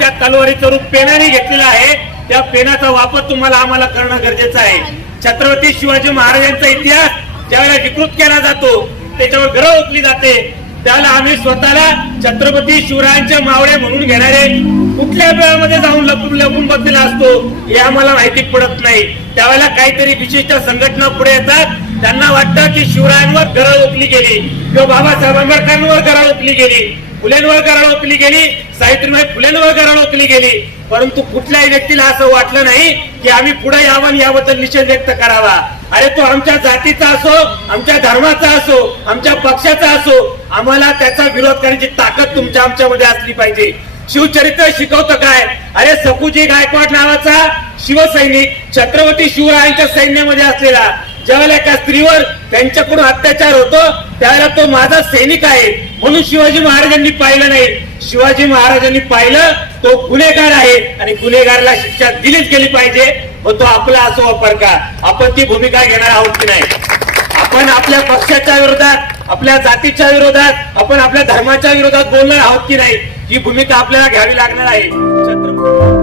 त्या तलवारीचं रूप पेनाने घेतलेलं आहे. त्या पेनाचा वापर तुम्हाला आम्हाला करणं गरजेचं आहे. छत्रपती शिवाजी महाराजांचा इतिहास ज्यावेळेला विकृत केला जातो त्याच्यावर ग्रह ओकली जाते. त्याला आम्ही स्वतःला छत्रपती शिवरायांच्या मावळे म्हणून घेणारे कुठल्या वेळामध्ये जाऊन लपून लपून बसलेला असतो हे आम्हाला माहिती पडत नाही. त्यावेळेला काहीतरी विशिष्ट संघटना पुढे येतात. त्यांना वाटतं की शिवरायांवर गरज ओकली गेली किंवा बाबासाहेब आंबेडकरांवर गरज ओकली गेली. फुलेंवर गरळ ओकली गेली. सावित्रीबाई फुलेंवर गरळ ओकली गेली. परंतु कुठल्याही व्यक्तीला असं वाटलं नाही की आम्ही पुढे यावं आणि याबद्दल निषेध व्यक्त करावा. अरे तो आमच्या जातीचा असो आमच्या धर्माचा असो आमच्या पक्षाचा असो आम्हाला त्याचा विरोध करण्याची ताकद तुमच्या आमच्यामध्ये असली पाहिजे. शिवचरित्र शिकवतं काय? अरे सपूजी गायकवाड नावाचा शिवसैनिक छत्रपती शिवरायांच्या सैन्यामध्ये असलेला ज्यावेळेला एका स्त्रीवर त्यांच्याकडून अत्याचार होतो त्यावेळेला तो माझा सैनिक आहे. म्हणून शिवाजी महाराजांनी पाहिलं नाही. शिवाजी महाराजांनी पाहिलं तो गुन्हेगार आहे आणि गुन्हेगारला शिक्षा दिलीच गेली पाहिजे. व तो आपला असो वापर का? आपण ती भूमिका घेणार आहोत की नाही? आपण आपल्या पक्षाच्या विरोधात आपल्या जातीच्या विरोधात आपण आपल्या धर्माच्या विरोधात बोलणार आहोत की नाही? ही भूमिका आपल्याला घ्यावी लागणार आहे. छत्रपती